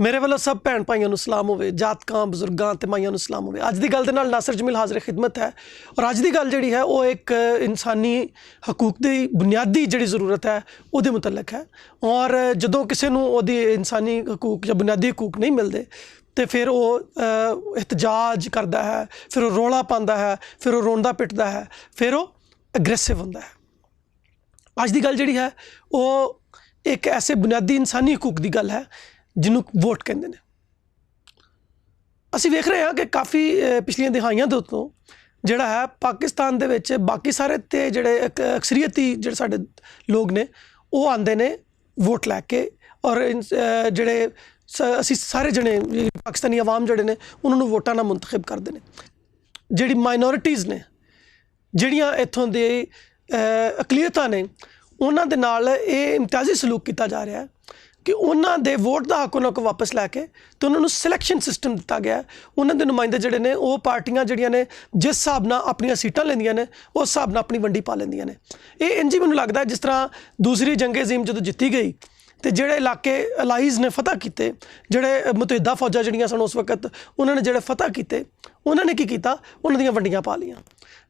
ਮੇਰੇ ਵੱਲੋਂ ਸਭ ਭੈਣ ਭਾਈਆਂ ਨੂੰ ਸਲਾਮ ਹੋਵੇ, ਜਾਤਕਾਂ ਬਜ਼ੁਰਗਾਂ ਤੇ ਮਾਈਆਂ ਨੂੰ ਸਲਾਮ ਹੋਵੇ। ਅੱਜ ਦੀ ਗੱਲ ਦੇ ਨਾਲ ਨਾਸਰ ਜਮੀਲ ਹਾਜ਼ਰ ਖਿਦਮਤ ਹੈ ਔਰ ਅੱਜ ਦੀ ਗੱਲ ਜਿਹੜੀ ਹੈ ਉਹ ਇੱਕ ਇਨਸਾਨੀ ਹਕੂਕ ਦੀ ਬੁਨਿਆਦੀ ਜਿਹੜੀ ਜ਼ਰੂਰਤ ਹੈ ਉਹਦੇ ਮੁਤਲਕ ਹੈ। ਔਰ ਜਦੋਂ ਕਿਸੇ ਨੂੰ ਉਹਦੀ ਇਨਸਾਨੀ ਹਕੂਕ ਜਾਂ ਬੁਨਿਆਦੀ ਹਕੂਕ ਨਹੀਂ ਮਿਲਦੇ ਤੇ ਫਿਰ ਉਹ ਇhtਜਾਜ ਕਰਦਾ ਹੈ, ਫਿਰ ਉਹ ਰੌਲਾ ਪਾਉਂਦਾ ਹੈ, ਫਿਰ ਉਹ ਰੋਂਦਾ ਪਿੱਟਦਾ ਹੈ, ਫਿਰ ਉਹ ਅਗਰੈਸਿਵ ਹੁੰਦਾ ਹੈ। ਅੱਜ ਦੀ ਗੱਲ ਜਿਹੜੀ ਹੈ ਉਹ ਇੱਕ ਐਸੇ ਬੁਨਿਆਦੀ ਇਨਸਾਨੀ ਹਕੂਕ ਦੀ ਗੱਲ ਹੈ ਜਿਹਨੂੰ ਵੋਟ ਕਹਿੰਦੇ ਨੇ। ਅਸੀਂ ਵੇਖ ਰਹੇ ਹਾਂ ਕਿ ਕਾਫੀ ਪਿਛਲੀਆਂ ਦਿਹਾਈਆਂ ਦੇ ਉੱਤੋਂ ਜਿਹੜਾ ਹੈ ਪਾਕਿਸਤਾਨ ਦੇ ਵਿੱਚ ਬਾਕੀ ਸਾਰੇ ਤੇ ਜਿਹੜੇ ਅਕਸਰੀਅਤੀ ਜਿਹੜੇ ਸਾਡੇ ਲੋਕ ਨੇ ਉਹ ਆਉਂਦੇ ਨੇ ਵੋਟ ਲੈ ਕੇ ਔਰ ਜਿਹੜੇ ਅਸੀਂ ਸਾਰੇ ਜਣੇ ਪਾਕਿਸਤਾਨੀ ਆਵਾਮ ਜਿਹੜੇ ਨੇ ਉਹਨਾਂ ਨੂੰ ਵੋਟਾਂ ਨਾਲ ਮੁੰਤਖਬ ਕਰਦੇ ਨੇ। ਜਿਹੜੀ ਮਾਈਨੋਰਿਟੀਜ਼ ਨੇ, ਜਿਹੜੀਆਂ ਇੱਥੋਂ ਦੇ ਅਕਲੀਅਤਾਂ ਨੇ, ਉਹਨਾਂ ਦੇ ਨਾਲ ਇਹ ਇਮਤਿਆਜ਼ੀ ਸਲੂਕ ਕੀਤਾ ਜਾ ਰਿਹਾ ਹੈ ਕਿ ਉਹਨਾਂ ਦੇ ਵੋਟ ਦਾ ਹੱਕ ਉਹਨਾਂ ਕੋਲ ਵਾਪਸ ਲੈ ਕੇ ਤੇ ਉਹਨਾਂ ਨੂੰ ਸਿਲੈਕਸ਼ਨ ਸਿਸਟਮ ਦਿੱਤਾ ਗਿਆ। ਉਹਨਾਂ ਦੇ ਨੁਮਾਇੰਦੇ ਜਿਹੜੇ ਨੇ ਉਹ ਪਾਰਟੀਆਂ ਜਿਹੜੀਆਂ ਨੇ ਜਿਸ ਹਿਸਾਬ ਨਾਲ ਆਪਣੀਆਂ ਸੀਟਾਂ ਲੈਂਦੀਆਂ ਨੇ ਉਸ ਹਿਸਾਬ ਨਾਲ ਆਪਣੀ ਵੰਡੀ ਪਾ ਲੈਂਦੀਆਂ ਨੇ। ਇਹ ਇੰਝ ਹੀ ਮੈਨੂੰ ਲੱਗਦਾ ਜਿਸ ਤਰ੍ਹਾਂ ਦੂਸਰੀ ਜੰਗ ਅਜ਼ੀਮ ਜਦੋਂ ਜਿੱਤੀ ਗਈ ਤੇ ਜਿਹੜੇ ਇਲਾਕੇ ਅਲਾਈਜ਼ ਨੇ ਫਤਹ ਕੀਤੇ, ਜਿਹੜੇ ਮੁਤਹਿਦਾ ਫੌਜਾਂ ਜਿਹੜੀਆਂ ਸਨ ਉਸ ਵਕਤ, ਉਹਨਾਂ ਨੇ ਜਿਹੜੇ ਫਤਹ ਕੀਤੇ, ਉਹਨਾਂ ਨੇ ਕੀ ਕੀਤਾ, ਉਹਨਾਂ ਦੀਆਂ ਵੰਡੀਆਂ ਪਾ ਲਈਆਂ।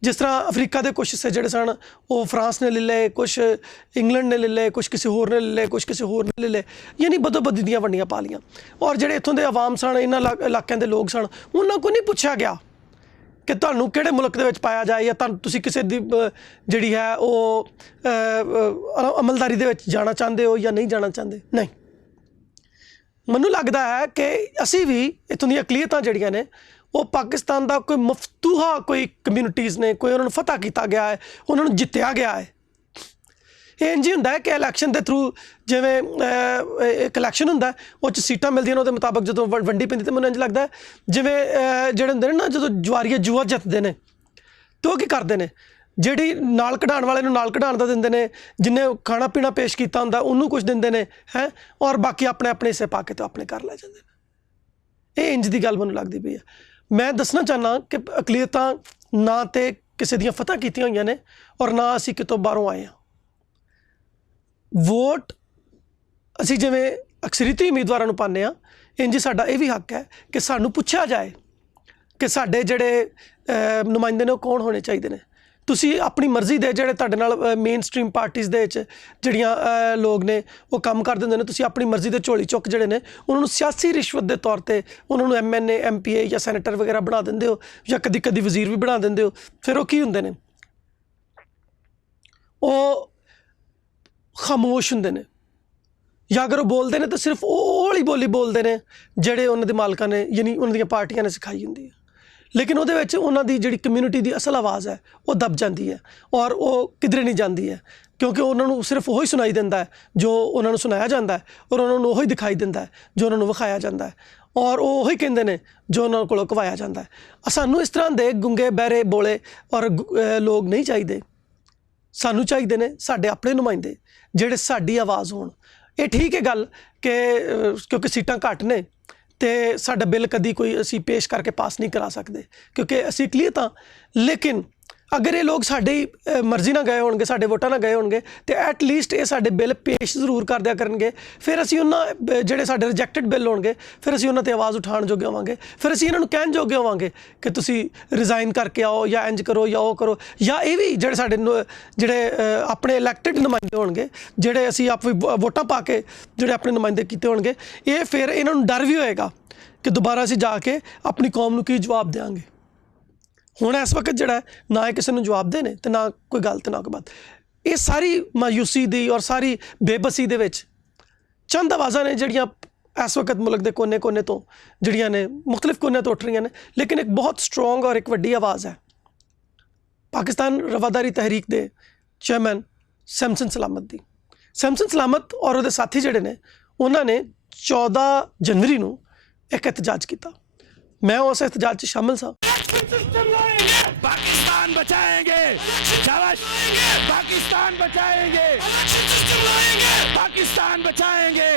ਜਿਸ ਤਰ੍ਹਾਂ ਅਫਰੀਕਾ ਦੇ ਕੁਛ ਹਿੱਸੇ ਜਿਹੜੇ ਸਨ ਉਹ ਫਰਾਂਸ ਨੇ ਲੈ ਲਏ, ਕੁਛ ਇੰਗਲੈਂਡ ਨੇ ਲੈ ਲਏ, ਕੁਛ ਕਿਸੇ ਹੋਰ ਨੇ ਲੈ ਲਏ, ਕੁਛ ਕਿਸੇ ਹੋਰ ਨੇ ਲੈ ਲਏ, ਯਾਨੀ ਬਦੋਬਦੀ ਦੀਆਂ ਵੰਡੀਆਂ ਪਾ ਲਈਆਂ। ਔਰ ਜਿਹੜੇ ਇੱਥੋਂ ਦੇ ਆਵਾਮ ਸਨ, ਇਹਨਾਂ ਇਲਾਕਿਆਂ ਦੇ ਲੋਕ ਸਨ, ਉਹਨਾਂ ਕੋਲ ਨਹੀਂ ਪੁੱਛਿਆ ਗਿਆ ਕਿ ਤੁਹਾਨੂੰ ਕਿਹੜੇ ਮੁਲਕ ਦੇ ਵਿੱਚ ਪਾਇਆ ਜਾਏ ਜਾਂ ਤੁਸੀਂ ਕਿਸੇ ਦੀ ਜਿਹੜੀ ਹੈ ਉਹ ਅਮਲਦਾਰੀ ਦੇ ਵਿੱਚ ਜਾਣਾ ਚਾਹੁੰਦੇ ਹੋ ਜਾਂ ਨਹੀਂ ਜਾਣਾ ਚਾਹੁੰਦੇ। ਨਹੀਂ, ਮੈਨੂੰ ਲੱਗਦਾ ਹੈ ਕਿ ਅਸੀਂ ਵੀ ਇੱਥੋਂ ਦੀਆਂ ਅਕਲੀਅਤਾਂ ਜਿਹੜੀਆਂ ਨੇ ਉਹ ਪਾਕਿਸਤਾਨ ਦਾ ਕੋਈ ਮਫਤੂਹਾ ਕੋਈ ਕਮਿਊਨਿਟੀਜ਼ ਨੇ, ਕੋਈ ਉਹਨਾਂ ਨੂੰ ਫਤਹ ਕੀਤਾ ਗਿਆ ਹੈ, ਉਹਨਾਂ ਨੂੰ ਜਿੱਤਿਆ ਗਿਆ ਹੈ। ਇਹ ਇੰਝ ਹੀ ਹੁੰਦਾ ਹੈ ਕਿ ਇਲੈਕਸ਼ਨ ਦੇ ਥਰੂ, ਜਿਵੇਂ ਇੱਕ ਇਲੈਕਸ਼ਨ ਹੁੰਦਾ ਉਹ 'ਚ ਸੀਟਾਂ ਮਿਲਦੀਆਂ ਨੇ, ਉਹਦੇ ਮੁਤਾਬਕ ਜਦੋਂ ਵੰਡੀ ਪੈਂਦੀ ਤਾਂ ਮੈਨੂੰ ਇੰਝ ਲੱਗਦਾ ਜਿਵੇਂ ਜਿਹੜੇ ਹੁੰਦੇ ਨੇ ਨਾ, ਜਦੋਂ ਜੁਆਰੀਏ ਜੂਆ ਜਿੱਤਦੇ ਨੇ ਤਾਂ ਉਹ ਕੀ ਕਰਦੇ ਨੇ, ਜਿਹੜੀ ਨਾਲ ਕਢਾਉਣ ਵਾਲੇ ਨੂੰ ਨਾਲ ਕਢਾਉਣ ਦਾ ਦਿੰਦੇ ਨੇ, ਜਿਹਨੇ ਖਾਣਾ ਪੀਣਾ ਪੇਸ਼ ਕੀਤਾ ਹੁੰਦਾ ਉਹਨੂੰ ਕੁਛ ਦਿੰਦੇ ਨੇ ਹੈ, ਔਰ ਬਾਕੀ ਆਪਣੇ ਆਪਣੇ ਹਿੱਸੇ ਪਾ ਕੇ ਤਾਂ ਆਪਣੇ ਘਰ ਲੈ ਜਾਂਦੇ ਨੇ। ਇਹ ਇੰਝ ਦੀ ਗੱਲ ਮੈਨੂੰ ਲੱਗਦੀ ਪਈ ਹੈ। ਮੈਂ ਦੱਸਣਾ ਚਾਹੁੰਦਾ ਕਿ ਅਕਲੀਅਤਾਂ ਨਾ ਤੇ ਕਿਸੇ ਦੀਆਂ ਫਤਹ ਕੀਤੀਆਂ ਹੋਈਆਂ ਨੇ ਔਰ ਨਾ ਅਸੀਂ ਕਿਤੋਂ ਬਾਹਰੋਂ ਆਏ ਹਾਂ। ਵੋਟ ਅਸੀਂ ਜਿਵੇਂ ਅਕਸਰੀਤੀ ਉਮੀਦਵਾਰਾਂ ਨੂੰ ਪਾਉਂਦੇ ਹਾਂ, ਇੰਝ ਸਾਡਾ ਇਹ ਵੀ ਹੱਕ ਹੈ ਕਿ ਸਾਨੂੰ ਪੁੱਛਿਆ ਜਾਏ ਕਿ ਸਾਡੇ ਜਿਹੜੇ ਨੁਮਾਇੰਦੇ ਨੇ ਉਹ ਕੌਣ ਹੋਣੇ ਚਾਹੀਦੇ ਨੇ। ਤੁਸੀਂ ਆਪਣੀ ਮਰਜ਼ੀ ਦੇ ਜਿਹੜੇ ਤੁਹਾਡੇ ਨਾਲ ਮੇਨ ਸਟਰੀਮ ਪਾਰਟੀਜ਼ ਦੇ ਵਿੱਚ ਜਿਹੜੀਆਂ ਲੋਕ ਨੇ ਉਹ ਕੰਮ ਕਰਦੇ ਹੁੰਦੇ ਨੇ, ਤੁਸੀਂ ਆਪਣੀ ਮਰਜ਼ੀ ਦੇ ਝੋਲੀ ਚੁੱਕ ਜਿਹੜੇ ਨੇ ਉਹਨਾਂ ਨੂੰ ਸਿਆਸੀ ਰਿਸ਼ਵਤ ਦੇ ਤੌਰ 'ਤੇ ਉਹਨਾਂ ਨੂੰ MNA MPA ਜਾਂ ਸੈਨੇਟਰ ਵਗੈਰਾ ਬਣਾ ਦਿੰਦੇ ਹੋ ਜਾਂ ਕਦੀ ਕਦੀ ਵਜ਼ੀਰ ਵੀ ਬਣਾ ਦਿੰਦੇ ਹੋ। ਫਿਰ ਉਹ ਕੀ ਹੁੰਦੇ ਨੇ, ਉਹ ਖਾਮੋਸ਼ ਹੁੰਦੇ ਨੇ, ਜਾਂ ਅਗਰ ਉਹ ਬੋਲਦੇ ਨੇ ਤਾਂ ਸਿਰਫ ਉਹ ਵਾਲੀ ਬੋਲੀ ਬੋਲਦੇ ਨੇ ਜਿਹੜੇ ਉਹਨਾਂ ਦੇ ਮਾਲਕਾਂ ਨੇ, ਯਾਨੀ ਉਹਨਾਂ ਦੀਆਂ ਪਾਰਟੀਆਂ ਨੇ ਸਿਖਾਈ ਹੁੰਦੀ ਹੈ। ਲੇਕਿਨ ਉਹਦੇ ਵਿੱਚ ਉਹਨਾਂ ਦੀ ਜਿਹੜੀ ਕਮਿਊਨਿਟੀ ਦੀ ਅਸਲ ਆਵਾਜ਼ ਹੈ ਉਹ ਦਬ ਜਾਂਦੀ ਹੈ ਔਰ ਉਹ ਕਿਧਰੇ ਨਹੀਂ ਜਾਂਦੀ ਹੈ, ਕਿਉਂਕਿ ਉਹਨਾਂ ਨੂੰ ਸਿਰਫ ਉਹੀ ਸੁਣਾਈ ਦਿੰਦਾ ਹੈ ਜੋ ਉਹਨਾਂ ਨੂੰ ਸੁਣਾਇਆ ਜਾਂਦਾ ਹੈ, ਔਰ ਉਹਨਾਂ ਨੂੰ ਉਹੀ ਦਿਖਾਈ ਦਿੰਦਾ ਹੈ ਜੋ ਉਹਨਾਂ ਨੂੰ ਵਿਖਾਇਆ ਜਾਂਦਾ ਹੈ, ਔਰ ਉਹ ਉਹੀ ਕਹਿੰਦੇ ਨੇ ਜੋ ਉਹਨਾਂ ਕੋਲੋਂ ਕਵਾਇਆ ਜਾਂਦਾ ਹੈ। ਸਾਨੂੰ ਇਸ ਤਰ੍ਹਾਂ ਦੇ ਗੁੰਗੇ ਬਹਿਰੇ ਬੋਲੇ ਔਰ ਲੋਕ ਨਹੀਂ ਚਾਹੀਦੇ। ਸਾਨੂੰ ਚਾਹੀਦੇ ਨੇ ਸਾਡੇ ਆਪਣੇ ਨੁਮਾਇੰਦੇ ਜਿਹੜੇ ਸਾਡੀ ਆਵਾਜ਼ ਹੋਣ। ਇਹ ਠੀਕ ਹੈ ਗੱਲ ਕਿ ਕਿਉਂਕਿ ਸੀਟਾਂ ਘੱਟ ਨੇ ਤੇ ਸਾਡਾ ਬਿੱਲ ਕਦੀ ਕੋਈ ਅਸੀਂ ਪੇਸ਼ ਕਰਕੇ ਪਾਸ ਨਹੀਂ ਕਰਾ ਸਕਦੇ ਕਿਉਂਕਿ ਅਸੀਂ ਅਕਲੀਅਤ ਹਾਂ। ਲੇਕਿਨ ਅਗਰ ਇਹ ਲੋਕ ਸਾਡੀ ਮਰਜ਼ੀ ਨਾਲ ਗਏ ਹੋਣਗੇ, ਸਾਡੇ ਵੋਟਾਂ ਨਾਲ ਗਏ ਹੋਣਗੇ ਤੇ ਐਟਲੀਸਟ ਇਹ ਸਾਡੇ ਬਿੱਲ ਪੇਸ਼ ਜ਼ਰੂਰ ਕਰ ਦਿਆ ਕਰਨਗੇ। ਫਿਰ ਅਸੀਂ ਉਹਨਾਂ ਜਿਹੜੇ ਸਾਡੇ ਰਿਜੈਕਟਡ ਬਿੱਲ ਹੋਣਗੇ ਫਿਰ ਅਸੀਂ ਉਹਨਾਂ 'ਤੇ ਆਵਾਜ਼ ਉਠਾਉਣ ਜੋਗੇ ਹੋਵਾਂਗੇ। ਫਿਰ ਅਸੀਂ ਇਹਨਾਂ ਨੂੰ ਕਹਿਣ ਜੋਗੇ ਹੋਵਾਂਗੇ ਕਿ ਤੁਸੀਂ ਰਿਜ਼ਾਈਨ ਕਰਕੇ ਆਓ ਜਾਂ ਇੰਝ ਕਰੋ ਜਾਂ ਉਹ ਕਰੋ। ਜਾਂ ਇਹ ਵੀ ਜਿਹੜੇ ਸਾਡੇ ਜਿਹੜੇ ਆਪਣੇ ਇਲੈਕਟਡ ਨੁਮਾਇੰਦੇ ਹੋਣਗੇ, ਜਿਹੜੇ ਅਸੀਂ ਆਪ ਵੋਟਾਂ ਪਾ ਕੇ ਜਿਹੜੇ ਆਪਣੇ ਨੁਮਾਇੰਦੇ ਕੀਤੇ ਹੋਣਗੇ, ਇਹ ਫਿਰ ਇਹਨਾਂ ਨੂੰ ਡਰ ਵੀ ਹੋਏਗਾ ਕਿ ਦੁਬਾਰਾ ਅਸੀਂ ਜਾ ਕੇ ਆਪਣੀ ਕੌਮ ਨੂੰ ਕੀ ਜਵਾਬ ਦਿਆਂਗੇ। ਹੁਣ ਇਸ ਵਕਤ ਜਿਹੜਾ ਨਾ ਇਹ ਕਿਸੇ ਨੂੰ ਜਵਾਬ ਦੇ ਨੇ ਅਤੇ ਨਾ ਕੋਈ ਗੱਲ ਅਤੇ ਨਾ ਕੋਈ ਬਾਤ। ਇਹ ਸਾਰੀ ਮਾਯੂਸੀ ਦੀ ਔਰ ਸਾਰੀ ਬੇਬਸੀ ਦੇ ਵਿੱਚ ਚੰਦ ਆਵਾਜ਼ਾਂ ਨੇ ਜਿਹੜੀਆਂ ਇਸ ਵਕਤ ਮੁਲਕ ਦੇ ਕੋਨੇ ਕੋਨੇ ਤੋਂ ਜਿਹੜੀਆਂ ਨੇ ਮੁਖਤਲਿਫ ਕੋਨਿਆਂ ਤੋਂ ਉੱਠ ਰਹੀਆਂ ਨੇ। ਲੇਕਿਨ ਇੱਕ ਬਹੁਤ ਸਟਰੋਂਗ ਔਰ ਇੱਕ ਵੱਡੀ ਆਵਾਜ਼ ਹੈ ਪਾਕਿਸਤਾਨ ਰਵਾਦਾਰੀ ਤਹਿਰੀਕ ਦੇ ਚੇਅਰਮੈਨ ਸੈਮਸਨ ਸਲਾਮਤ ਦੀ। ਸੈਮਸਨ ਸਲਾਮਤ ਔਰ ਉਹਦੇ ਸਾਥੀ ਜਿਹੜੇ ਨੇ ਉਹਨਾਂ ਨੇ 14 ਜਨਵਰੀ ਨੂੰ ਇੱਕ एहतजाज किया। मैं उस एहतजाज से शामिल था। पाकिस्तान बचाएंगे, पाकिस्तान बचाएंगे, पाकिस्तान बचाएंगे,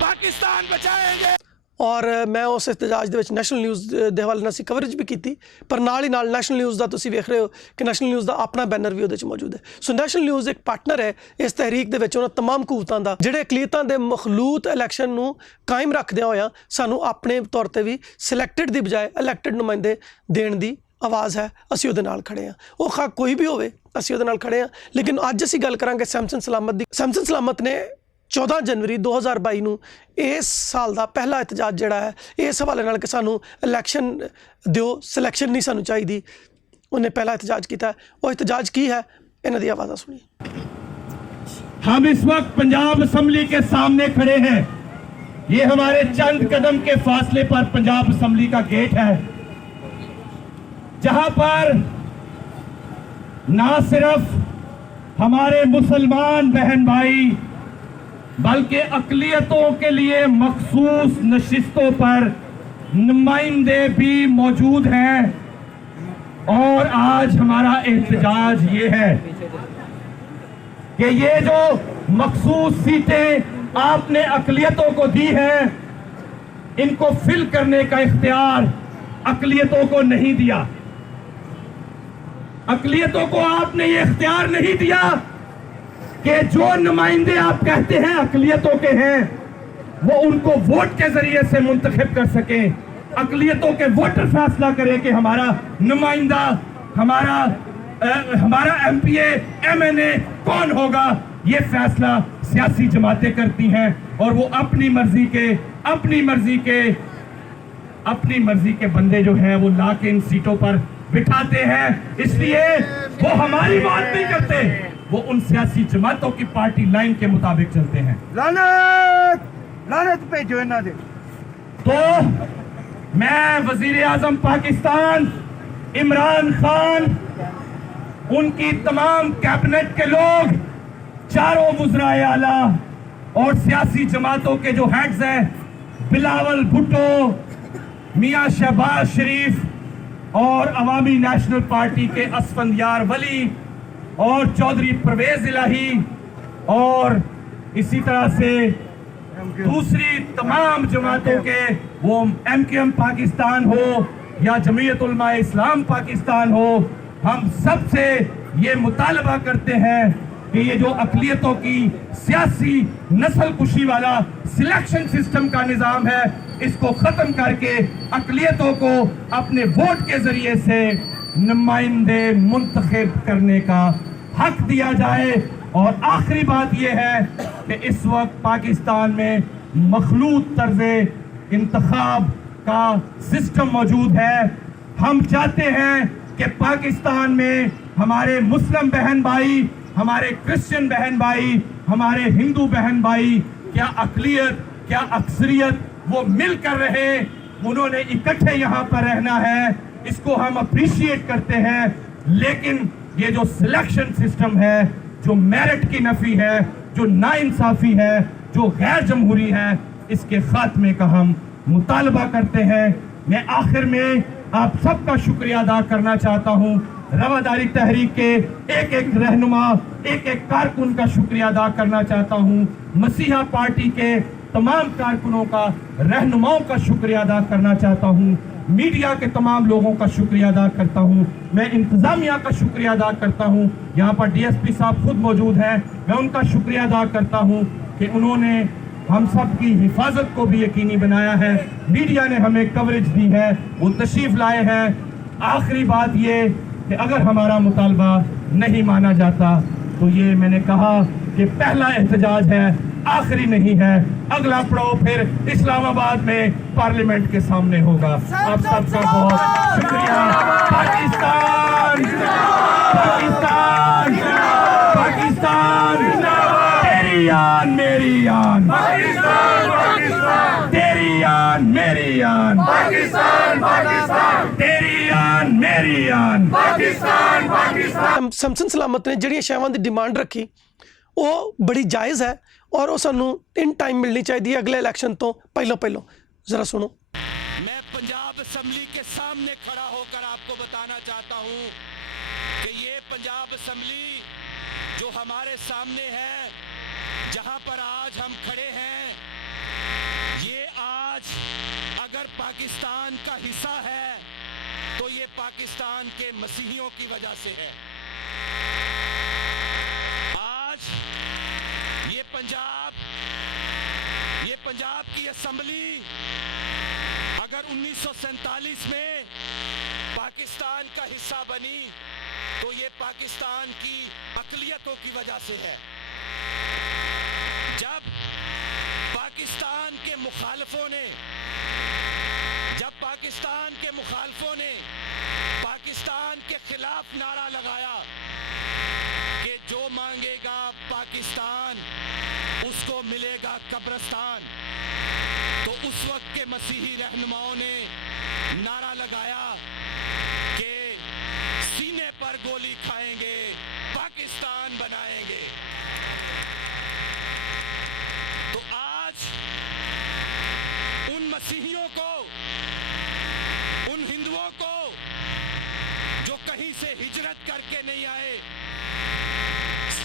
पाकिस्तान बचाएंगे। ਔਰ ਮੈਂ ਉਸ ਇhtਜਾਜ ਦੇ ਵਿੱਚ ਨੈਸ਼ਨਲ ਨਿਊਜ਼ ਦੇ ਹਵਾਲੇ ਨਾਲ ਅਸੀਂ ਕਵਰੇਜ ਵੀ ਕੀਤੀ, ਪਰ ਨਾਲ ਹੀ ਨਾਲ ਨੈਸ਼ਨਲ ਨਿਊਜ਼ ਦਾ ਤੁਸੀਂ ਵੇਖ ਰਹੇ ਹੋ ਕਿ ਨੈਸ਼ਨਲ ਨਿਊਜ਼ ਦਾ ਆਪਣਾ ਬੈਨਰ ਵੀ ਉਹਦੇ 'ਚ ਮੌਜੂਦ ਹੈ। ਸੋ ਨੈਸ਼ਨਲ ਨਿਊਜ਼ ਇੱਕ ਪਾਰਟਨਰ ਹੈ ਇਸ ਤਹਿਰੀਕ ਦੇ ਵਿੱਚ ਉਹਨਾਂ ਤਮਾਮ ਕੂਵਤਾਂ ਦਾ, ਜਿਹੜੇ ਅਕਲੀਅਤਾਂ ਦੇ ਮਖਲੂਤ ਇਲੈਕਸ਼ਨ ਨੂੰ ਕਾਇਮ ਰੱਖਦਿਆਂ ਹੋਇਆਂ ਸਾਨੂੰ ਆਪਣੇ ਤੌਰ ਤੇ ਵੀ ਸਿਲੈਕਟਡ ਦੀ ਬਜਾਏ ਇਲੈਕਟਡ ਨੁਮਾਇੰਦੇ ਦੇਣ ਦੀ ਆਵਾਜ਼ ਹੈ। ਅਸੀਂ ਉਹਦੇ ਨਾਲ ਖੜੇ ਹਾਂ, ਉਹ ਕੋਈ ਵੀ ਹੋਵੇ, ਅਸੀਂ ਉਹਦੇ ਨਾਲ ਖੜੇ ਹਾਂ। ਲੇਕਿਨ ਅੱਜ ਅਸੀਂ ਗੱਲ ਕਰਾਂਗੇ ਸੈਮਸਨ ਸਲਾਮਤ ਦੀ। ਸੈਮਸਨ ਸਲਾਮਤ ਨੇ 14 ਜਨਵਰੀ 2022 ਨੂੰ ਇਸ ਸਾਲ ਦਾ ਪਹਿਲਾ ਇhtਜਾਜ ਜਿਹੜਾ ਹੈ ਇਸ ਹਵਾਲੇ ਨਾਲ ਕਿ ਸਾਨੂੰ ਇਲੈਕਸ਼ਨ ਦਿਓ, ਸਿਲੈਕਸ਼ਨ ਨਹੀਂ ਸਾਨੂੰ ਚਾਹੀਦੀ, ਉਹਨੇ ਪਹਿਲਾ ਇhtਜਾਜ ਕੀਤਾ। ਉਹ ਇhtਜਾਜ ਕੀ ਹੈ, ਇਹਨਾਂ ਦੀ ਆਵਾਜ਼ਾਂ ਸੁਣੀਏ। हम इस वक्त पंजाब असम्बली के सामने खड़े हैं। ये हमारे चंद कदम के फासले पर पंजाब असम्बली का गेट है, जहां पर ना सिर्फ हमारे मुसलमान बहन भाई बल्कि अक़लियतों के लिए मखसूस नशिस्तों पर नुमाइंदे भी मौजूद हैं। और आज हमारा एहतजाज ये है कि ये जो मखसूस सीटें आपने अक़लियतों को दी हैं, इनको फिल करने का इख्तियार अक़लियतों को नहीं दिया। अक़लियतों को आपने ये इख्तियार नहीं दिया कि जो नुमाइंदे आप कहते हैं अक़लियतों के हैं, वो उनको वोट के जरिए से मुंतखब कर सके। अक़लियतों के वोटर फैसला करें कि हमारा नुमाइंदा, हमारा MPA MNA कौन होगा। ये फैसला सियासी जमातें करती हैं और वो अपनी मर्जी के बंदे जो हैं वो ला के इन सीटों पर बिठाते हैं। इसलिए वो हमारी बात नहीं करते, वो उन सियासी जमातों की पार्टी लाइन के मुताबिक चलते हैं। लानत भेजो इन्हां दे। तो मैं वजीर आजम पाकिस्तान इमरान खान, उनकी तमाम कैबिनेट के लोग, चारों वज़राए आला और सियासी जमातों के जो हेड्स हैं, बिलावल भुट्टो, मियां शहबाज शरीफ और अवामी नेशनल पार्टी के असफंदियार वली और चौधरी परवेज इलाही और इसी तरह से दूसरी तमाम जमातों के, वो MKM पाकिस्तान हो या जमीयत उलमा इस्लाम पाकिस्तान हो, हम सबसे ये मुतालबा करते हैं कि ये जो अक़लियतों की सियासी नस्ल कुशी वाला सिलेक्शन सिस्टम का निज़ाम है, इसको ख़त्म करके अक़लियतों को अपने वोट के ज़रिए से नुमाइंदे मुंतखब करने का हक दिया जाए। और आखिरी बात ये है कि इस वक्त पाकिस्तान में मखलूत तर्ज़े इंतखाब का सिस्टम मौजूद है। हम चाहते हैं कि पाकिस्तान में हमारे मुस्लिम बहन भाई, हमारे क्रिश्चियन बहन भाई, हमारे हिंदू बहन भाई, क्या अक़लियत क्या अक्सरियत, वो मिलकर रहे। उन्होंने इकट्ठे यहाँ पर रहना है, इसको हम अप्रिशिएट करते हैं। लेकिन ये जो सिलेक्शन सिस्टम है, जो मेरिट की नफी है, जो नाइंसाफी है, जो गैर जमहूरी है, इसके खात्मे का हम मुतालबा करते हैं। मैं आखिर में आप सबका शुक्रिया अदा करना चाहता हूँ। रवादारी तहरीक के एक एक रहनुमा, एक एक कारकुन का शुक्रिया अदा करना चाहता हूँ। मसीहा पार्टी के तमाम कारकुनों का, रहनुमाओं का शुक्रिया अदा करना चाहता हूँ। मीडिया के तमाम लोगों का शुक्रिया अदा करता हूँ। मैं इंतज़ामिया का शुक्रिया अदा करता हूँ। यहाँ पर DSP साहब खुद मौजूद हैं, मैं उनका शुक्रिया अदा करता हूँ कि उन्होंने हम सब की हिफाजत को भी यकीनी बनाया है। मीडिया ने हमें कवरेज दी है, वो तशरीफ लाए हैं। आखिरी बात ये कि अगर हमारा मुतालबा नहीं माना जाता तो ये मैंने कहा कि पहला एहतजाज है, आखिरी नहीं है। अगला पड़ाव फिर इस्लामाबाद में पार्लियामेंट के सामने होगा। आप सबका बहुत शुक्रिया। पाकिस्तान पाकिस्तान पाकिस्तान, तेरी आन मेरी आन, तेरी आन मेरी आन, तेरी आन मेरी आन। ਸੈਮਸਨ ਸਲਾਮਤ ਨੇ ਜਿਹੜੀਆਂ ਸ਼ੈਵਾਂ ਦੀ ਡਿਮਾਂਡ ਰੱਖੀ ਉਹ ਬੜੀ ਜਾਇਜ਼ ਹੈ ਔਰ ਉਹ ਸਾਨੂੰ ਇਨ ਟਾਈਮ ਮਿਲਣੀ ਚਾਹੀਦੀ ਹੈ ਅਗਲੇ ਇਲੈਕਸ਼ਨ ਤੋਂ ਪਹਿਲਾਂ। ਜ਼ਰਾ ਸੁਣੋ। मैं पंजाब असेंबली के सामने खड़ा होकर आपको बताना चाहता हूं कि ये पंजाब असेंबली जो हमारे सामने है, जहां पर आज हम खड़े हैं, ये आज अगर पाकिस्तान का हिस्सा है तो ये पाकिस्तान के मसीहियों की वजह से है। आज ये पंजाब की असेंबली अगर 1947 में पाकिस्तान का हिस्सा बनी तो ये पाकिस्तान की अक़लियतों की वजह से है। जब पाकिस्तान के मुखालफों ने पाकिस्तान के खिलाफ नारा लगाया कि जो मांगेगा पाकिस्तान उसको मिलेगा कब्रिस्तान, तो उस वक्त के मसीही रहनुमाओं ने नारा लगाया कि सीने पर गोली खाएंगे, पाकिस्तान बनाएंगे। तो आज उन मसीहियों को, उन हिंदुओं को जो कहीं से हिजरत करके नहीं आए,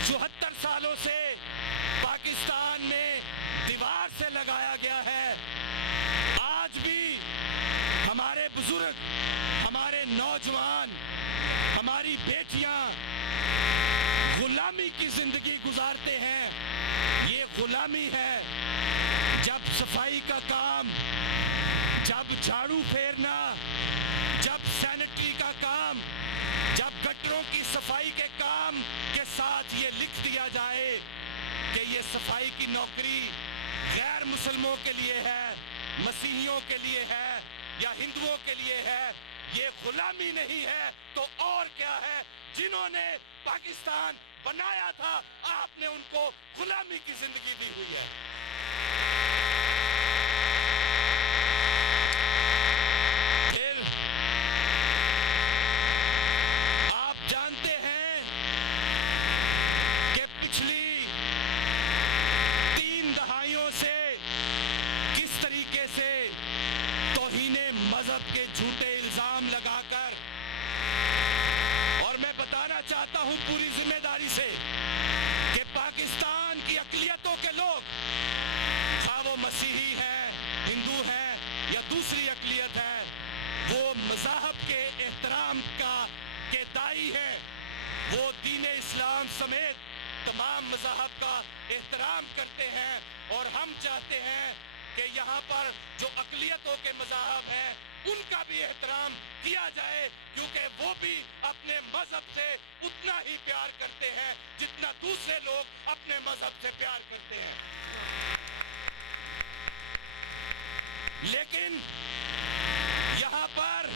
74 सालों से पाकिस्तान में दीवार से लगाया गया है, आज भी हमारे बुजुर्ग, हमारे नौजवान, हमारी बेटियां गुलामी की जिंदगी गुजारते हैं। ये गुलामी है। जब सफाई का काम, जब झाड़ू फेरना, जब सैनिटरी का काम, जब गटरों की सफाई के काम के साथ ये लिख दिया जाए कि ये सफाई की नौकरी गैर मुसलमानों के लिए है, मसीहियों के लिए है या हिंदुओं के लिए है, ये गुलामी नहीं है तो और क्या है? जिन्होंने पाकिस्तान बनाया था आपने उनको गुलामी की जिंदगी दी हुई है। फिर आप जानते हैं कि पिछली 3 दहाइयों से किस तरीके से तौहीने मजहब के झूठे इल्जाम लगाकर, और मैं बताना चाहता हूं पूरी जिम्मेदारी से कि पाकिस्तान की अक़लियतों के लोग, खा वो मसीही हैं, हिंदू हैं या दूसरी अक़लियत है, वो मज़हब के एहतराम के दाई है। वो दीन इस्लाम समेत तमाम मज़हब का एहतराम करते हैं और हम चाहते हैं कि यहाँ पर जो अक़लियतों के मज़हब हैं उनका भी एहतराम किया जाए, क्योंकि वो भी अपने मजहब से उतना ही प्यार करते हैं जितना दूसरे लोग अपने मजहब से प्यार करते हैं। लेकिन यहाँ पर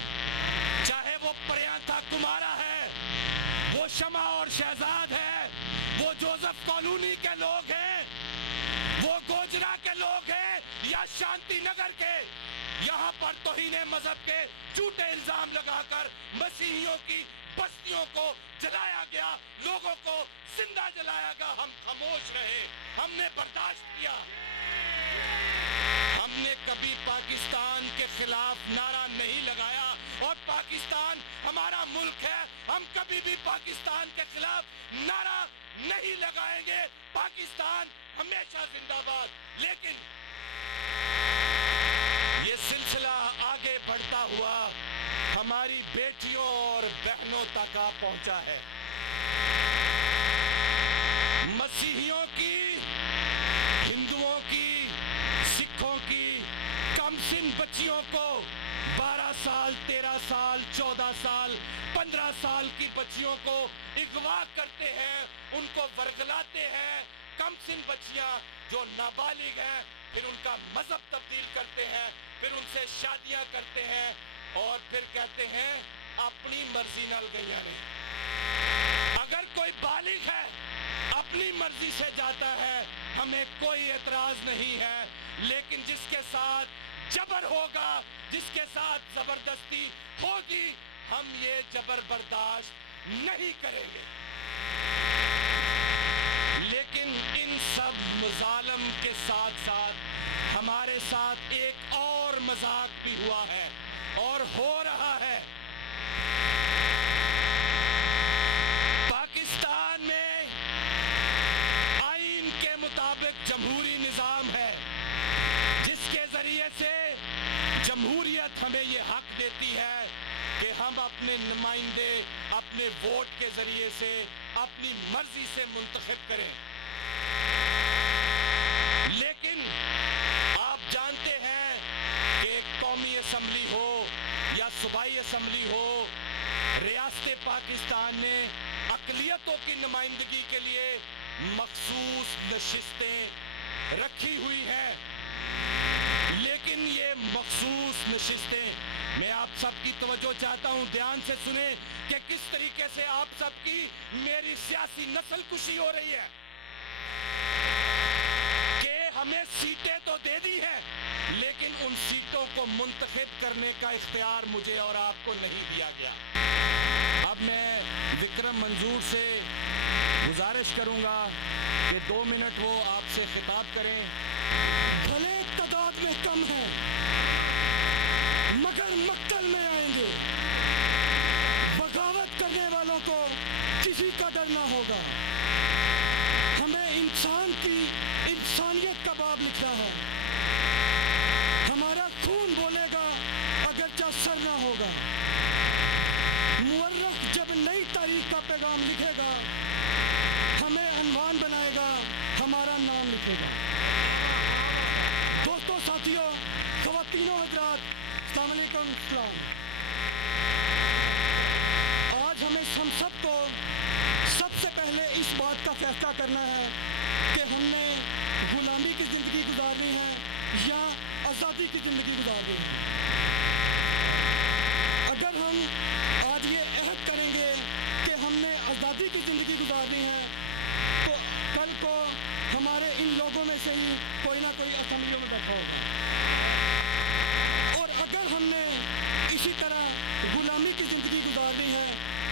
चाहे वो प्रियंका कुमारा है, वो शमा और शहजाद है, वो जोसेफ कॉलोनी के लोग हैं, वो गोजरा के लोग हैं या शांति नगर के, यहाँ पर तौहीने मजहब के झूठे इल्जाम लगाकर मसीहियों की बस्तियों को जलाया गया, लोगों को जिंदा जलाया गया। हम खामोश रहे, हमने बर्दाश्त किया। हमने कभी पाकिस्तान के खिलाफ नारा नहीं लगाया और पाकिस्तान हमारा मुल्क है, हम कभी भी पाकिस्तान के खिलाफ नारा नहीं लगाएंगे। पाकिस्तान हमेशा जिंदाबाद। लेकिन ये सिलसिला आगे बढ़ता हुआ हमारी बेटियों और बहनों तक आ पहुंचा है। मसीहियों की, हिंदुओं की, सिखों की कमसिन बच्चियों को 12 साल, 13 साल, 14 साल, 15 साल की बच्चियों को अगवा करते हैं, उनको वर्गलाते हैं। कमसिन बच्चियां जो नाबालिग हैं, फिर उनका मजहब तब्दील करते हैं, फिर उनसे शादियां करते हैं और फिर कहते हैं अपनी मर्जी नाल गईयां ने। अगर कोई बालिग है, अपनी मर्जी से जाता है, हमें कोई एतराज नहीं है, लेकिन जिसके साथ जबर होगा, जिसके साथ जबरदस्ती होगी, हम ये जबर बर्दाश्त नहीं करेंगे। लेकिन इन सब मजालम के साथ साथ हमारे साथ एक और मजाक भी हुआ है और हो रहा है। पाकिस्तान में आईन के मुताबिक जमहूरी निजाम है, जिसके जरिए से जमहूर अपने नुमाइंदे अपने वोट के जरिए से अपनी मर्जी से मुंतखब करें। लेकिन आप जानते हैं कि एक कौमी असम्बली हो या सूबाई असम्बली हो, रियासत पाकिस्तान ने अक़लियतों की नुमाइंदगी के लिए मखसूस नशिस्तें रखी हुई हैं। लेकिन ये मखसूस नशिस्तें, मैं आप सबकी तवज्जो चाहता हूं, ध्यान से सुने कि किस तरीके से आप सबकी मेरी सियासी नस्ल कुशी हो रही है कि हमें सीटें तो दे दी हैं, लेकिन उन सीटों को मुंतखब करने का इख्तियार मुझे और आपको नहीं दिया गया। अब मैं विक्रम मंजूर से गुजारिश करूंगा कि 2 मिनट वो आपसे खिताब करें। भले तादाद में कम है मगर मक्तल में आएंगे। बगावत करने वालों को किसी का डर ना होगा। हमें इंसान की इंसानियत का बाब लिखना है। हमारा खून बोलेगा अगरचे सर ना होगा। मुअर्रख जब नई तारीख का पैगाम लिखेगा, हमें अनवान बनाएगा, हमारा नाम लिखेगा। दोस्तों, साथियों, ख़वातीनो हज़रात, अस्सलाम वालेकुम। आज हमें हम सबको सबसे पहले इस बात का फैसला करना है कि हमने गुलामी की ज़िंदगी गुजारनी है या आज़ादी की ज़िंदगी गुजारनी है। अगर हम आज ये अहद करेंगे कि हमने आज़ादी की ज़िंदगी गुजारनी है, तो कल को हमारे इन लोगों में से ही कोई ना कोई असेंबलियों में बैठा होगा। और अगर हमने इसी तरह गुलामी की ज़िंदगी गुजारनी है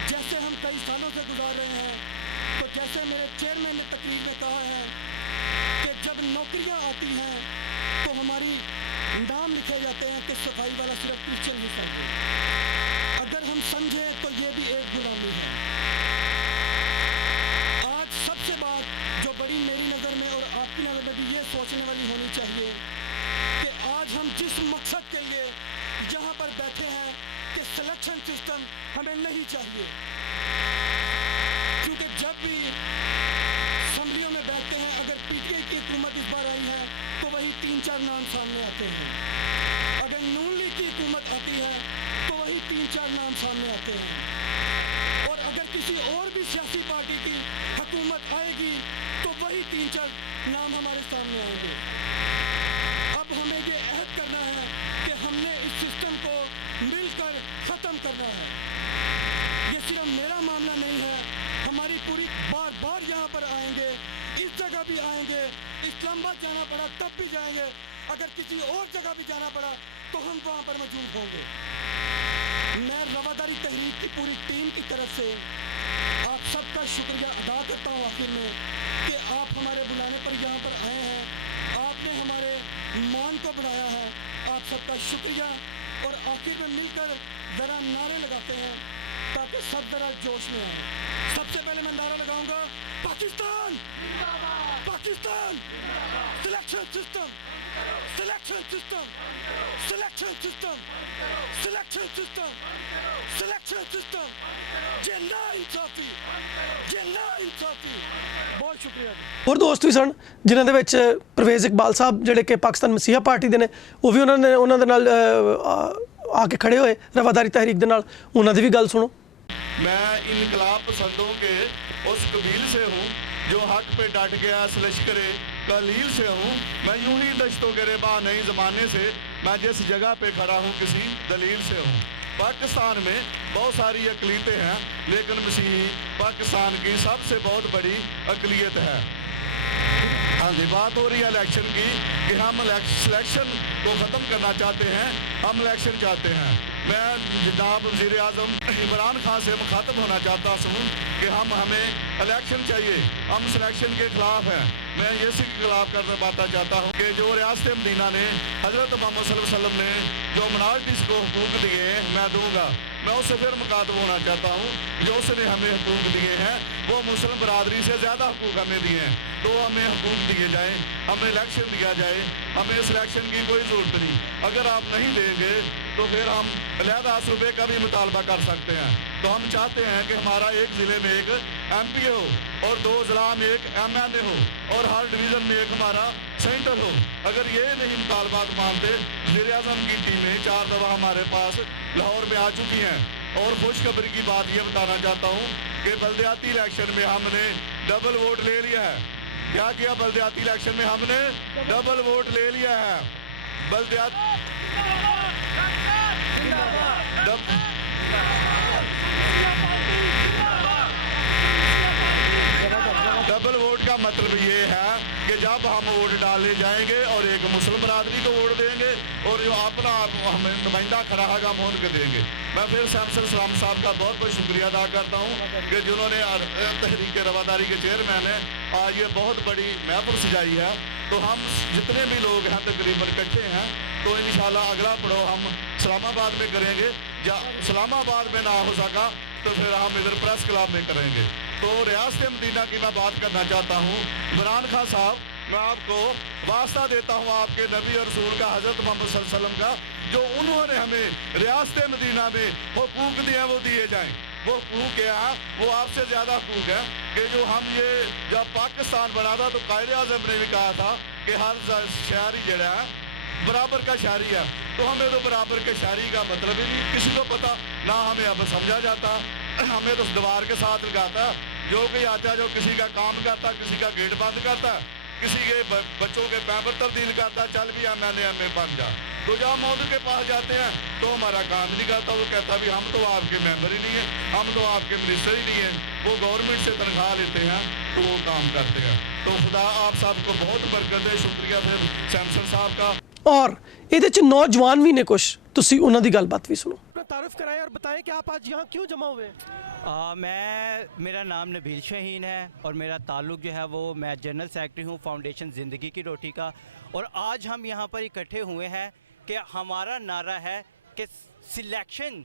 जैसे हम कई सालों से गुजार रहे हैं, तो जैसे मेरे चेयरमैन ने तकरीर में कहा है कि जब नौकरियां आती हैं तो हमारी नाम लिखे जाते हैं कि सफाई वाला सिर्फ क्रिश्चियन ही समझे। अगर हम समझें तो ये भी एक गुलामी है। आज सबसे बात जो बड़ी मेरी नज़र में और आपकी नज़र में भी ये सोचने वाली होनी चाहिए कि आज हम जिस मकसद के लिए यहाँ पर बैठे हैं कि सिलेक्शन सिस्टम हमें नहीं चाहिए, क्योंकि जब भी असम्बलियों में बैठते हैं, अगर पीटीआई की हुकूमत इस बार आई है तो वही 3-4 नाम सामने आते हैं। अगर नून लीग की हुकूमत आती है तो वही 3-4 नाम सामने आते हैं। और अगर किसी और भी सियासी पार्टी की हुकूमत आएगी तो वही 3-4 नाम हमारे सामने आएंगे। अब हमें ये अहद करना है कि हमने इस सिस्टम को मिलकर ख़त्म करना है। ये सिर्फ मेरा मामला नहीं है, हमारी पूरी बार बार यहाँ पर आएंगे, इस जगह भी आएंगे, इस्लामाबाद जाना पड़ा तब भी जाएंगे, अगर किसी और जगह भी जाना पड़ा तो हम वहाँ पर मौजूद होंगे। मैं रवादारी तहरीक की पूरी टीम की तरफ से आप सबका शुक्रिया अदा करता हूँ आखिर में कि आप हमारे बुलाने पर यहाँ पर आए हैं, आपने हमारे मान को बढ़ाया है। आप सबका शुक्रिया। और आखिर में मिलकर ज़रा नारे लगाते हैं ताकि सब ज़रा जोश में आए। सबसे पहले मैं नारा लगाऊंगा, Pakistan Pakistan, selection system, selection system, selection system, selection system, selection system, ये नाइंसाफी, ये नाइंसाफी। बहुत शुक्रिया जी। ਹੋਰ ਦੋਸਤ ਵੀ ਸਨ ਜਿਨ੍ਹਾਂ ਦੇ ਵਿੱਚ ਪ੍ਰਵੇਜ਼ ਇਕਬਾਲ ਸਾਹਿਬ ਜਿਹੜੇ ਕਿ ਪਾਕਿਸਤਾਨ ਮਸੀਹਾ ਪਾਰਟੀ ਦੇ ਨੇ, ਉਹ ਵੀ ਉਹਨਾਂ ਦੇ ਨਾਲ ਆ ਕੇ ਖੜੇ ਹੋਏ ਰਵਾਦਾਰੀ ਤਹਿਰੀਕ ਦੇ ਨਾਲ। ਉਹਨਾਂ ਦੀ ਵੀ ਗੱਲ ਸੁਣੋ। मैं इनकलाब पसंदों के उस कबील से हूँ जो हक पे डट गया, इस लश्कर कलील से हूँ। मैं यूं ही दश्तो गिरेबां नई ज़माने से, मैं जिस जगह पे खड़ा हूँ किसी दलील से हूँ। पाकिस्तान में बहुत सारी अक़लियतें हैं, लेकिन मसीही पाकिस्तान की सबसे बहुत बड़ी अक़लियत है। हाँ जी, बात हो रही है इलेक्शन की कि हम सिलेक्शन को ख़त्म करना चाहते हैं, हम इलेक्शन चाहते हैं। मैं जनाब वज़ीर आज़म इमरान खान से मुखातब होना चाहता हूँ कि हमें इलेक्शन चाहिए, हम सिलेक्शन के ख़िलाफ़ हैं। मैं इसी के खिलाफ करना बात चाहता हूँ कि जो रियासत मदीना ने हज़रत मोहम्मद सल्लल्लाहु अलैहि वसल्लम ने जो मिनॉरिटीज़ को हुकूक दिए मैं दूँगा। मैं उससे फिर मुखातब होना चाहता हूँ जो उसने हमें हकूक दिए हैं, वो मुस्लिम बरादरी से ज़्यादा हकूक हमें दिए हैं, तो हमें हकूक दिए जाएँ, हमें इलेक्शन दिया जाए, हमें इस इलेक्शन की कोई ज़रूरत नहीं। अगर आप नहीं देंगे तो फिर हम अलहदा सूबे का भी मुतालबा कर सकते हैं। तो हम चाहते हैं कि हमारा एक ज़िले में एक MP हो और 2 ज़िला में एक MNA हो और हर डिवीज़न में एक हमारा सेंटर हो। अगर ये नहीं मुतालबात मानते, वज़ीर-ए-आज़म की टीमें 4 दफ़ा हमारे पास लाहौर में आ चुकी हैं। और खुशखबरी की बात ये बताना चाहता हूँ कि बल्दियाती इलेक्शन में हमने डबल वोट ले लिया है। क्या किया? बल्दियाती इलेक्शन में हमने डबल वोट ले लिया है। बल्दियात डबल वोट का मतलब ये है कि जब हम वोट डाले जाएंगे और एक मुस्लिम बरादरी को वोट देंगे और जो अपना हमें नुमाइंदा खड़ा होगा हम उनको देंगे। मैं फिर सैमसन सलाम साहब का बहुत बहुत शुक्रिया अदा करता हूँ कि जिन्होंने तहरीक रवादारी के चेयरमैन हैं, आज ये बहुत बड़ी महफिल सजाई है। तो हम जितने भी लोग हैं तकरीबन इकट्ठे हैं, तो इंशाल्लाह अगला पड़ाव हम इस्लामाबाद में करेंगे। या इस्लामाबाद में ना हो सका तो फिर हम इधर प्रेस क्लब में करेंगे। तो रियासत मदीना की मैं बात करना चाहता हूँ। इमरान खान साहब, मैं आपको वास्ता देता हूँ आपके नबी और रसूल का, हज़रत मोहम्मद सल्लल्लाहु अलैहि वसल्लम का, जो उन्होंने हमें रियासत मदीना में हुकूक दिए हैं वो दिए जाएँ। वो हकूक क्या है? वो आपसे ज़्यादा हकूक है कि जो हम ये जब पाकिस्तान बना था तो कायदे-ए-आज़म ने भी कहा था कि हर शहरी जड़ा है बराबर का शहरी है। तो हमें तो बराबर के शहरी का मतलब ही नहीं किसी को पता, ना हमें अब समझा जाता। हमें तो दीवार के साथ लगाता, जो कोई आता जो किसी का काम करता, किसी का गेट बंद करता, किसी के बच्चों के पैम्पर तब्दील करता, चल भी MNA बन जा। तो जब मौजूद के पास जाते हैं तो हमारा काम नहीं करता, वो कहता भी हम तो आपके मेंबर ही नहीं हैं, हम तो आपके मिनिस्टर ही नहीं हैं। वो गवर्नमेंट से तनख्वाह लेते हैं तो वो काम करते हैं। तो खुदा आप सबको बहुत बरकत दे। शुक्रिया फिर सैमसन साहब का। और ਇਹਦੇ ਚ ਨੌਜਵਾਨ ਵੀ ਨੇ ਕੁਝ, ਤੁਸੀਂ ਉਹਨਾਂ ਦੀ ਗੱਲਬਾਤ ਵੀ ਸੁਣੋ। अपना तारुफ कराएं और बताएं कि आप आज यहाँ क्यों जमा हुए हैं। मेरा नाम नबील शाहीन है और मेरा ताल्लुक़ जो है वो मैं जनरल सेक्रेटरी हूँ फाउंडेशन ज़िंदगी की रोटी का। और आज हम यहाँ पर इकट्ठे हुए हैं कि हमारा नारा है कि सिलेक्शन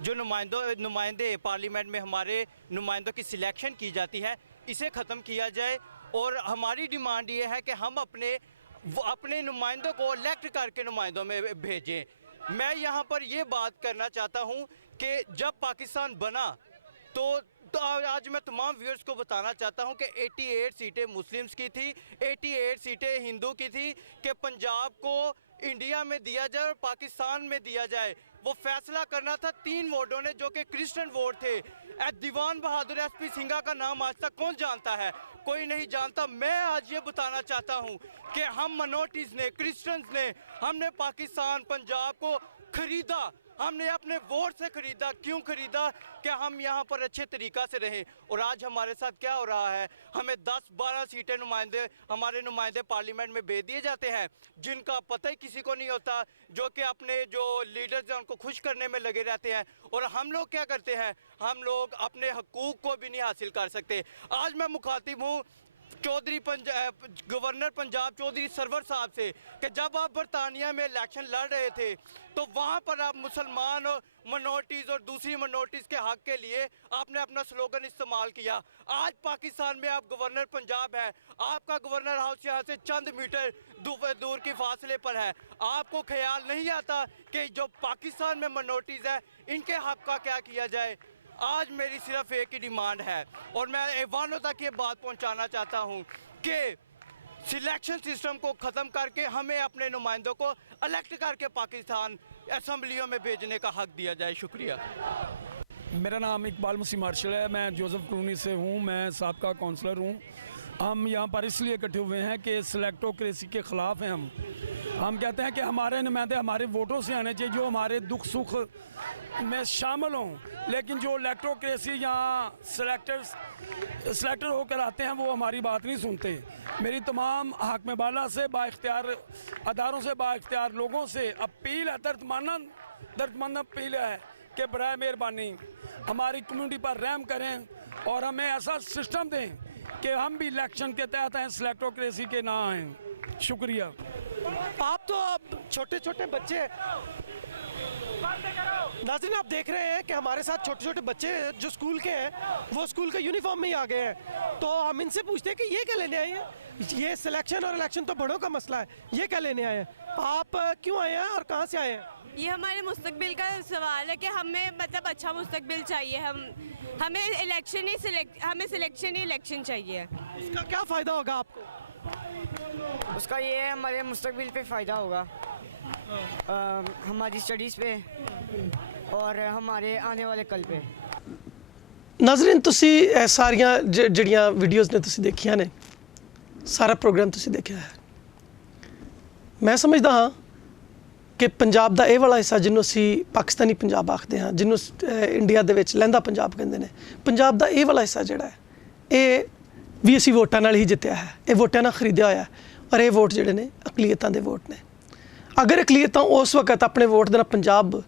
जो नुमाइंदे पार्लियामेंट में हमारे नुमाइंदों की सिलेक्शन की जाती है, इसे ख़त्म किया जाए। और हमारी डिमांड ये है कि हम अपने नुमाइंदों को इलेक्ट करके नुमाइंदों में भेजें। मैं यहाँ पर ये बात करना चाहता हूँ कि जब पाकिस्तान बना तो आज मैं तमाम व्यूअर्स को बताना चाहता हूँ कि 88 सीटें मुस्लिम्स की थी, 88 सीटें हिंदू की थी कि पंजाब को इंडिया में दिया जाए और पाकिस्तान में दिया जाए। वो फैसला करना था 3 वोटों ने जो कि क्रिश्चियन वोट थे। दीवान बहादुर SP सिंघा का नाम आज तक कौन जानता है? कोई नहीं जानता। मैं आज ये बताना चाहता हूँ कि हम माइनॉरिटीज़ ने, क्रिश्चियंस ने, हमने पाकिस्तान पंजाब को खरीदा, हमने अपने वोट से खरीदा। क्यों खरीदा? कि हम यहाँ पर अच्छे तरीक़ा से रहें। और आज हमारे साथ क्या हो रहा है? हमें 10-12 सीटें हमारे नुमाइंदे पार्लियामेंट में भेज दिए जाते हैं जिनका पता ही किसी को नहीं होता, जो कि अपने जो लीडर्स हैं उनको खुश करने में लगे रहते हैं। और हम लोग क्या करते हैं? हम लोग अपने हकूक़ को भी नहीं हासिल कर सकते। आज मैं मुखातिब हूँ गवर्नर पंजाब चौधरी सरवर साहब से कि जब आप बरतानिया में इलेक्शन लड़ रहे थे तो वहाँ पर आप मुसलमान और मिनॉरिटीज़ और दूसरी मिनॉरिटीज़ के हक़ के लिए आपने अपना स्लोगन इस्तेमाल किया। आज पाकिस्तान में आप गवर्नर पंजाब हैं, आपका गवर्नर हाउस यहाँ से चंद मीटर दूर की फासले पर है। आपको ख्याल नहीं आता कि जो पाकिस्तान में मिनॉरिटीज़ है इनके हक़ का क्या किया जाए? आज मेरी सिर्फ एक ही डिमांड है और मैं ऐवानों तक ये बात पहुंचाना चाहता हूं कि सिलेक्शन सिस्टम को ख़त्म करके हमें अपने नुमाइंदों को इलेक्ट करके पाकिस्तान असम्बलियों में भेजने का हक़ दिया जाए। शुक्रिया। मेरा नाम इकबाल मसीह मार्शल है, मैं जोसेफ कॉलोनी से हूँ, मैं साबका काउंसलर हूँ। हम यहाँ पर इसलिए इकट्ठे हुए हैं कि सिलेक्टोक्रेसी के ख़िलाफ़ हैं। हम कहते हैं कि हमारे नुमाइंदे हमारे वोटों से आने चाहिए जो हमारे दुख सुख में शामिल हों, लेकिन जो इलेक्टोक्रेसी यहाँ सिलेक्टर होकर आते हैं वो हमारी बात नहीं सुनते। मेरी तमाम हाकिम बाला से बाइख्तियार अदारों से बाइख्तियार लोगों से अपील है, दर्दमंद अपील है कि बराए मेहरबानी हमारी कम्युनिटी पर रहम करें और हमें ऐसा सिस्टम दें कि हम भी इलेक्शन के तहत हैं, सिलेक्टोक्रेसी के ना आएँ। शुक्रिया। आप तो अब छोटे छोटे बच्चे नाज़रीन, आप देख रहे हैं कि हमारे साथ छोटे छोटे बच्चे हैं जो स्कूल के हैं, वो स्कूल के यूनिफॉर्म में ही आ गए हैं। तो हम इनसे पूछते हैं कि ये क्या लेने आए हैं। ये सिलेक्शन और इलेक्शन तो बड़ों का मसला है, ये क्या लेने आए हैं, आप क्यों आए हैं और कहाँ से आए हैं? ये हमारे मुस्तकबिल का सवाल है कि हमें मतलब अच्छा मुस्तकबिल चाहिए। हमें सिलेक्शन ही इलेक्शन चाहिए। उसका क्या फ़ायदा होगा आपको? उसका ये है हमारे मुस्तकबिल पे फ़ायदा होगा, हमारी स्टडीज़ पे और हमारे आने वाले कल पे। नाज़रीन, ਤੁਸੀਂ ਸਾਰੀਆਂ ਜਿਹੜੀਆਂ ਵੀਡੀਓਜ਼ ਨੇ ਤੁਸੀਂ ਦੇਖੀਆਂ ਨੇ, ਸਾਰਾ ਪ੍ਰੋਗਰਾਮ ਤੁਸੀਂ ਦੇਖਿਆ ਹੈ। ਮੈਂ ਸਮਝਦਾ ਹਾਂ ਕਿ ਪੰਜਾਬ ਦਾ ਇਹ ਵਾਲਾ ਹਿੱਸਾ ਜਿਹਨੂੰ ਅਸੀਂ ਪਾਕਿਸਤਾਨੀ ਪੰਜਾਬ ਆਖਦੇ ਹਾਂ, ਜਿਹਨੂੰ ਇੰਡੀਆ ਦੇ ਵਿੱਚ ਲਹਿੰਦਾ ਪੰਜਾਬ ਕਹਿੰਦੇ ਨੇ, ਪੰਜਾਬ ਦਾ ਇਹ ਵਾਲਾ ਹਿੱਸਾ ਜਿਹੜਾ ਹੈ ਇਹ ਵੀ ਅਸੀਂ ਵੋਟਾਂ ਨਾਲ ਹੀ ਜਿੱਤਿਆ ਹੈ। ਇਹ ਵੋਟਾਂ ਨਾਲ ਖਰੀਦਿਆ ਹੋਇਆ ਔਰ ਇਹ ਵੋਟ ਜਿਹੜੇ ਨੇ ਅਕਲੀਅਤਾਂ ਦੇ ਵੋਟ ਨੇ। ਅਗਰ ਅਕਲੀਅਤਾਂ ਉਸ ਵਕਤ ਆਪਣੇ ਵੋਟ ਦੇ ਨਾਲ ਪੰਜਾਬ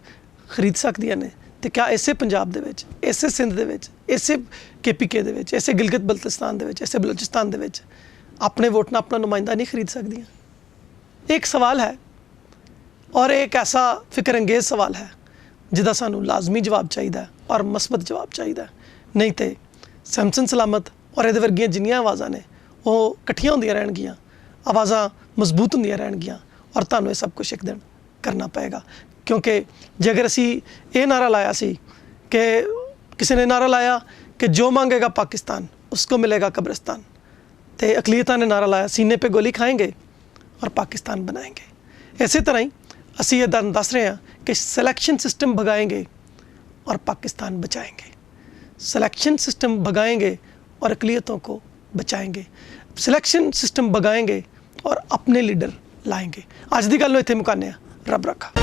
ਖਰੀਦ ਸਕਦੀਆਂ ਨੇ ਤੇ ਕਿਆ ਇਸੇ ਪੰਜਾਬ ਦੇ ਵਿੱਚ, ਇਸੇ ਸਿੰਧ ਦੇ ਵਿੱਚ, ਇਸੇ KPK ਦੇ ਵਿੱਚ, ਇਸੇ ਗਿਲਗਿਤ ਬਲਤਿਸਤਾਨ ਦੇ ਵਿੱਚ, ਇਸੇ ਬਲੋਚਿਸਤਾਨ ਦੇ ਵਿੱਚ ਆਪਣੇ ਵੋਟ ਨਾਲ ਆਪਣਾ ਨੁਮਾਇੰਦਾ ਨਹੀਂ ਖਰੀਦ ਸਕਦੀਆਂ? ਇੱਕ ਸਵਾਲ ਹੈ ਔਰ ਇੱਕ ਐਸਾ ਫਿਕਰ ਅੰਗੇਜ਼ ਸਵਾਲ ਹੈ ਜਿਹਦਾ ਸਾਨੂੰ ਲਾਜ਼ਮੀ ਜਵਾਬ ਚਾਹੀਦਾ ਔਰ ਮਸਬਤ ਜਵਾਬ ਚਾਹੀਦਾ। ਨਹੀਂ ਤੇ ਸੈਮਸਨ ਸਲਾਮਤ ਔਰ ਇਹਦੇ ਵਰਗੀਆਂ ਜਿੰਨੀਆਂ ਆਵਾਜ਼ਾਂ ਨੇ ਉਹ ਇਕੱਠੀਆਂ ਹੁੰਦੀਆਂ ਰਹਿਣਗੀਆਂ, ਆਵਾਜ਼ਾਂ ਮਜ਼ਬੂਤ ਹੁੰਦੀਆਂ ਰਹਿਣਗੀਆਂ ਔਰ ਤੁਹਾਨੂੰ ਇਹ ਸਭ ਕੁਝ ਇੱਕ ਦਿਨ ਕਰਨਾ ਪਏਗਾ। ਕਿਉਂਕਿ ਜੇ ਅਗਰ ਅਸੀਂ ਇਹ ਨਾਰਾ ਲਾਇਆ ਸੀ ਕਿ ਕਿਸੇ ਨੇ ਨਾਰਾ ਲਾਇਆ ਕਿ ਜੋ ਮੰਗੇਗਾ ਪਾਕਿਸਤਾਨ ਉਸਕੋ ਮਿਲੇਗਾ ਕਬਰਿਸਤਾਨ, ਤੇ ਅਕਲੀਅਤਾਂ ਨੇ ਨਾਰਾ ਲਾਇਆ ਸੀਨੇ पे गोली खाएंगे और पाकिस्तान बनाएंगे। ਇਸੇ ਤਰ੍ਹਾਂ ਹੀ ਅਸੀਂ ਇਹ ਦੱਸ ਰਹੇ ਹਾਂ कि सिलेक्शन सिस्टम भगाएंगे और पाकिस्तान बचाएंगे। सिलेक्शन सिस्टम भगाएंगे और अकलियतों को बचाएंगे। सिलेक्शन सिस्टम भगाएंगे और अपने लीडर लाएंगे। ਅੱਜ ਦੀ ਗੱਲ ਨੂੰ ਇੱਥੇ ਮੁਕਾਉਂਦੇ ਹਾਂ। ਰੱਬ ਰੱਖਾ।